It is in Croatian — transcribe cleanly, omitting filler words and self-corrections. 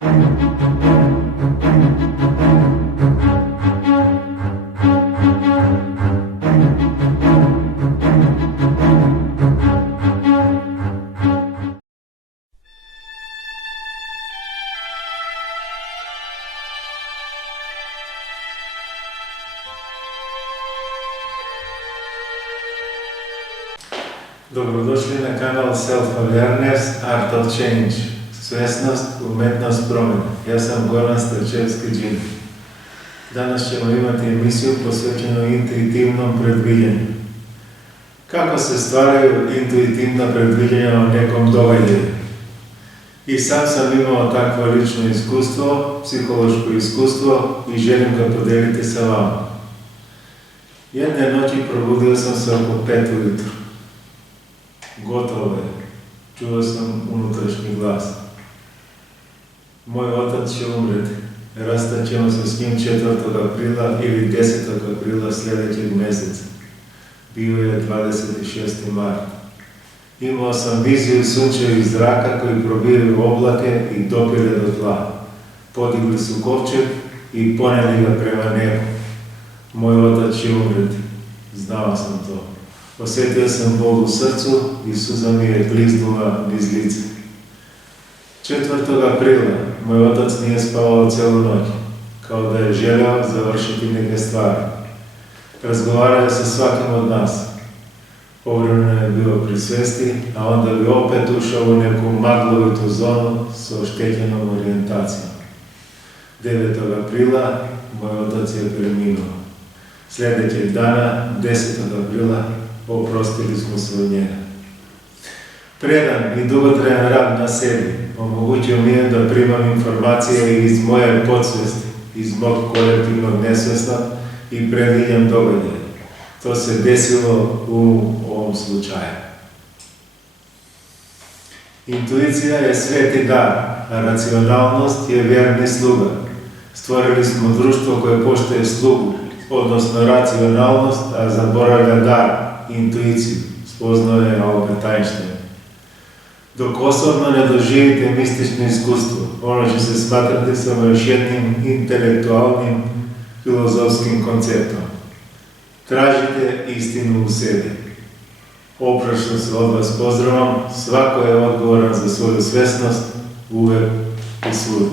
Dobrodošli na kanal Self-Awareness Art of Change. Svesnost, umetnost promjene. Ja sam Goran Starčevski-Đin. Danas ćemo imati emisiju posvećenu intuitivnom predviđanju. Kako se stvaraju intuitivna predviđanja o nekom događaju? I sam sam imao takvo lično iskustvo, psihološko iskustvo i želim ga podeliti sa vama. Jedne noći probudio sam se oko 5 ujutro. Gotovo je. Čuo sam unutrašnji glas. Moj otac će umreti. Rastat ćemo se s njim 4. aprila ili 10. aprila sljedećeg mjeseca. Bio je 26. mart. Imao sam viziju sunčevih zraka koji probijaju oblake i dopire do tla. Podigli su kovčeg i poneli ga prema nebu. Moj otac će umreti. Znao sam to. Osjetio sam bol u srcu i suza mi je bliznula niz lice. 4. aprila moj otac nije spavao cijelu noć, kao da je želeo završiti neke stvari. Razgovarao je sa svakim od nas. Povremeno je bio pri svesti, a onda bi opet ušao u neku maglovitu zonu s oštećenom orijentacijom. 9. aprila moj otac je preminuo. Sljedećeg dana, 10. aprila, oprostili smo se od njega. Predan i dugotrajan rad na sebi omogućio mi je da primam informacije iz moje podsvesti, iz mog kolektivnog nesvjesnog i predviđam događaje. To se desilo u ovom slučaju. Intuicija je sveti dar, a racionalnost je vjerni sluga. Stvorili smo društvo koje poštuje slugu, odnosno racionalnost, a zaboravlja dar, intuiciju, spoznao je Albert Einstein. Dok osobno ne doživite mistično iskustvo, ono će se smatrati samo još jednim intelektualnim filozofskim konceptom. Tražite istinu u sebi. Oprašno se od vas pozdravom, svako je odgovoran za svoju svesnost, uvek i svuda.